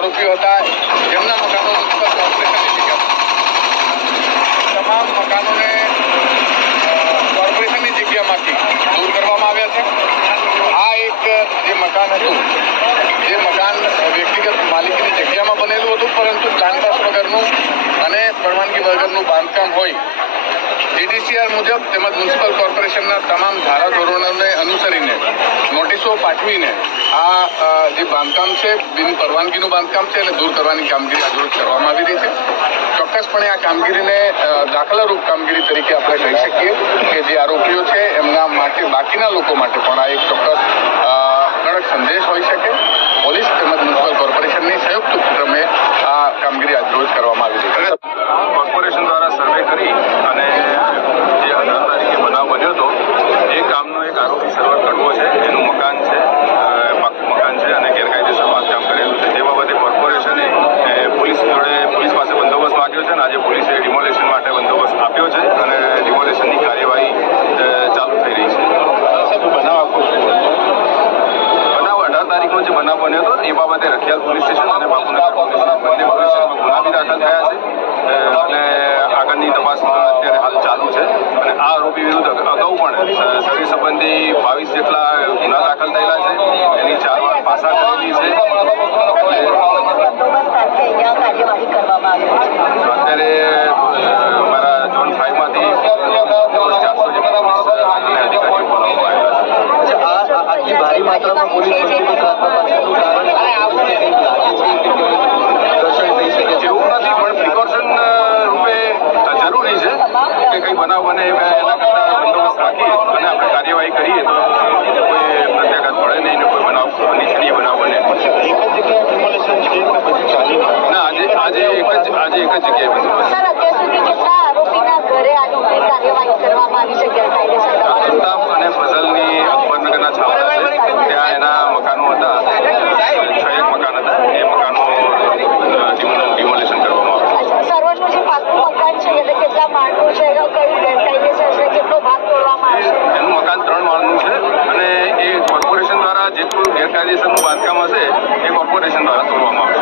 આરોપીઓ હતા. જેમના મકાનો તમામ મકાનોને કોર્પોરેશનની જગ્યામાંથી દૂર કરવામાં આવ્યા છે. આ એક જે મકાન હતું, જે મકાન વ્યક્તિગત માલિકીની જગ્યામાં બનેલું હતું, પરંતુ પ્લાનપાસ વગરનું અને પરવાનગી વગરનું બાંધકામ હોય. જીડીસીઆર મુજબ તેમજ મ્યુનિસિપલ કોર્પોરેશનના તમામ ધારાધોરણોને અનુસરીને, નોટિસો પાઠવીને આ જે બાંધકામ છે, બિન પરવાનગીનું બાંધકામ છે અને દૂર કરવાની કામગીરી આજરોજ કરવામાં આવી રહી છે. ચોક્કસપણે આ કામગીરીને દાખલારૂપ કામગીરી તરીકે આપણે કહી શકીએ કે જે આરોપીઓ છે, એમના માટે, બાકીના લોકો માટે પણ આ એક ચોક્કસ કડક સંદેશ હોઈ શકે. પોલીસ તેમજ મ્યુનિસિપલ કોર્પોરેશનની સંયુક્ત ઉપક્રમે આ કામગીરી આજરોજ કરવામાં આવી રહી છે કોર્પોરેશન દ્વારા સર્વે કરી અને જે અઢાર તારીખે બનાવ બન્યો હતો એ કામનો એક આરોપી સર્વર કડવો છે એનું મકાન છે અ, પાક્કું મકાન છે અને ગેરકાયદેસર બાંધકામ કરેલું છે જે બાબતે કોર્પોરેશને એ, પોલીસ જોડે પોલીસ પાસે અને આજે પોલીસે ડિમોલેશન માટે બંદોબસ્ત આપ્યો છે અને ડિમોલેશનની કાર્યવાહી ચાલુ થઈ રહી છે. બનાવ અઢાર તારીખનો જે બનાવ બન્યો હતો એ બાબતે રખિયાલ પોલીસ સ્ટેશન અને બાપુનગર પોલીસ બંને પોલીસ સ્ટેશનમાં ગુના બી દાખલ થયા છે. અને આગળની તપાસ અત્યારે હાલ ચાલુ છે. અને આ આરોપી વિરુદ્ધ અગાઉ પણ શરીર સંબંધી બાવીસ જેટલા ગુના દાખલ થયેલા છે. એની ચાર વાર પાસા કરેલી છે બંદોબસ્ત સાથે અહીંયા કાર્યવાહી કરવામાં આવી છે અત્યારે અ, મારા ઝોન ફાઈવમાંથી ચારસો જેટલા પોલીસ અને અધિકારીઓ બોલાવવામાં આવ્યા છે આ આ- આટલી ભારી માત્રામાં પોલીસ બંદોબસ્ત રાખવા પાછળનું કારણ પોલીસને કંઈક લાગે છે કે કોઈ થઈ શકે છે. એવું નથી પણ પ્રિકોશન રૂપે જરૂરી છે કે કંઈ બનાવ બને એના કરતાં બંદોબસ્ત રાખીએ અને આપણે કાર્યવાહી કરીએ તો કોઈ પ્રત્યાઘાત પડે નહીં ને કોઈ બનાવ અનિચ્છનીય બનાવ બને. ના આજે આજે એક જ આજે એક જ જગ્યાએ બધું કાયદેસરનું બાંધકામ હશે એ કોર્પોરેશન દ્વારા તોડવામાં આવશે.